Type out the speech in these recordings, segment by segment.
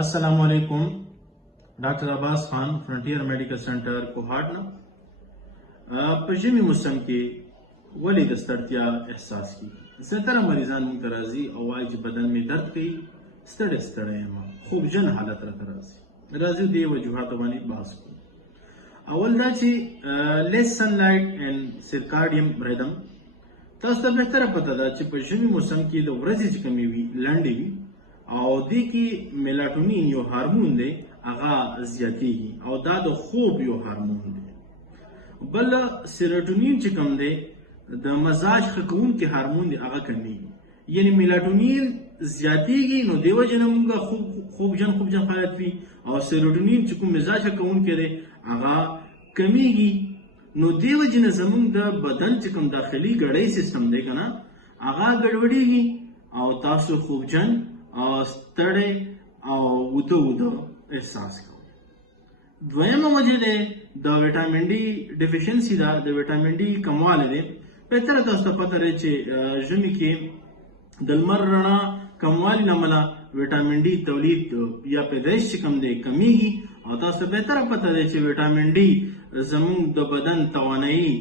असलामुअलैकुम। Doctor Abbas Khan, frontier medical centre Kohat न په ژمي موسم کې ولې د ستړیا احساس کیږي؟ زیاتره مریضان موږ ته راځي او وایي چې بدن مې درد کوي، ستړی ستړی یم، خوبجن حالت راته راځي دې وجوهاتو باندې بحث کوو. اول دا چې لیس سنلایټ اینڈ سرکاډیم ریدم. تاسو ته بهتره پته ده چې په ژمي موسم کې د ورځې چې کمې وي لنډې وي او دې کې میلاټونین یو هارمون دی هغه زیاتیږي او دا د خوب یو هارمون دی. بل سیروټونین چې کوم دی د مزاج ښه کوونکي هارمون دی هغه کمیږي، یعنی میلاټونین زیاتیږي نو د وجې نه موږ خوبجن حالت وي او سیروټونین چې کوم مزاج ښه کوونکی دی هغه کمیږي نو د وجې نه زموږ د بدن چې کوم داخلي ګړۍ سیستم دی که نه هغه ګډوډېږي او تاسو خوبجن او ستړی او وده احساس کوئ. دویمه وجه دی د ویټامین ډي ډیفیشنسي ده، د ویټامین ډي کموالی دی. بهتره تاسو ته پته دی چې ژمي کې د لمر رڼا کموالي له امله ویټامین ډي تولید یا پیدایش چې کوم دی کمیږي او تاسو ته بهتره پته دی چې ویټامین ډي زموږ د بدن توانایي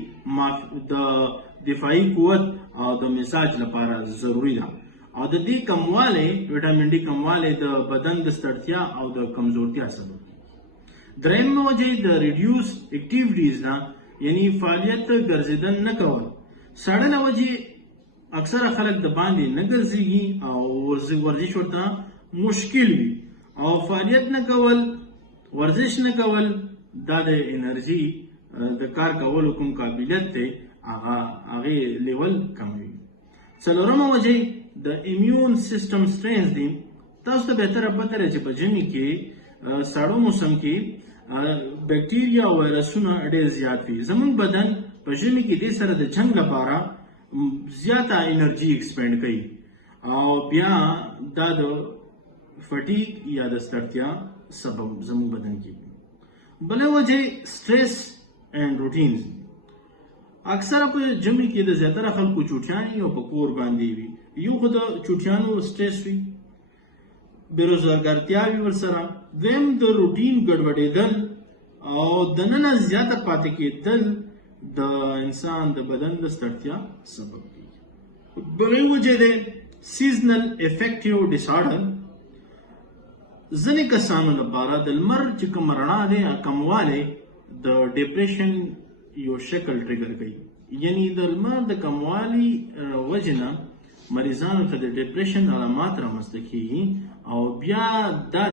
د دفاعي قوت او د مزاج لپاره ضروري ده او د دې کموالی ویټامین ډي کموالی د بدن د ستړتیا او د کمزورتیا سبب کیږي. درېیمه وجه د ریډیوس اکټیویټیز ده، یعنی فعالیت ګرځېدل نه کول. ساړه وجې اکثره خلک د باندې نه ګرځېږي او ورزش ورته مشکل وي او فعالیت نه کول، ورزش نه کول دا د انرژي د کار کولو کوم قابلیت دی هغې لیول کموي. څلورمه وجه د امیون سیستم سټرینز دي. تاسو ته بهتره پته ده چې په ژمي کې ساړو موسم کې بیکټیریا او وایرسونه ډېر زیات وي. زموږ بدن په ژمي کې دې سره د جنګ لپاره زیاته انرژي ایکسپینډ کوي او بیا دا د فټیګ یا د ستړتیا سبب زموږ بدن کې. بله وجه سټریس اینډ روټینز. اکثره په ژمي کې د زیاتره خلکو چوټیانې او په کور باندې وي. یو خو د چوټیانو سټریس وي، بېروزګارتیا وي ورسره. دویم د روټین ګډوډېدل او دننه زیاته پاتې کېدل د انسان د بدن د ستړتیا سبب کېږي. بلې وجه دی سیزنل افیکټیو ډسارډر. ځینې کسانو لپاره د لمر چې کوم رڼا دی کموالی د ډپریشن یو شکل ټریګر کوي، یعنی د لمر د کموالي وجې نه مریضانو ته د ډپریشن علامات رامنځته کېږي او بیا دا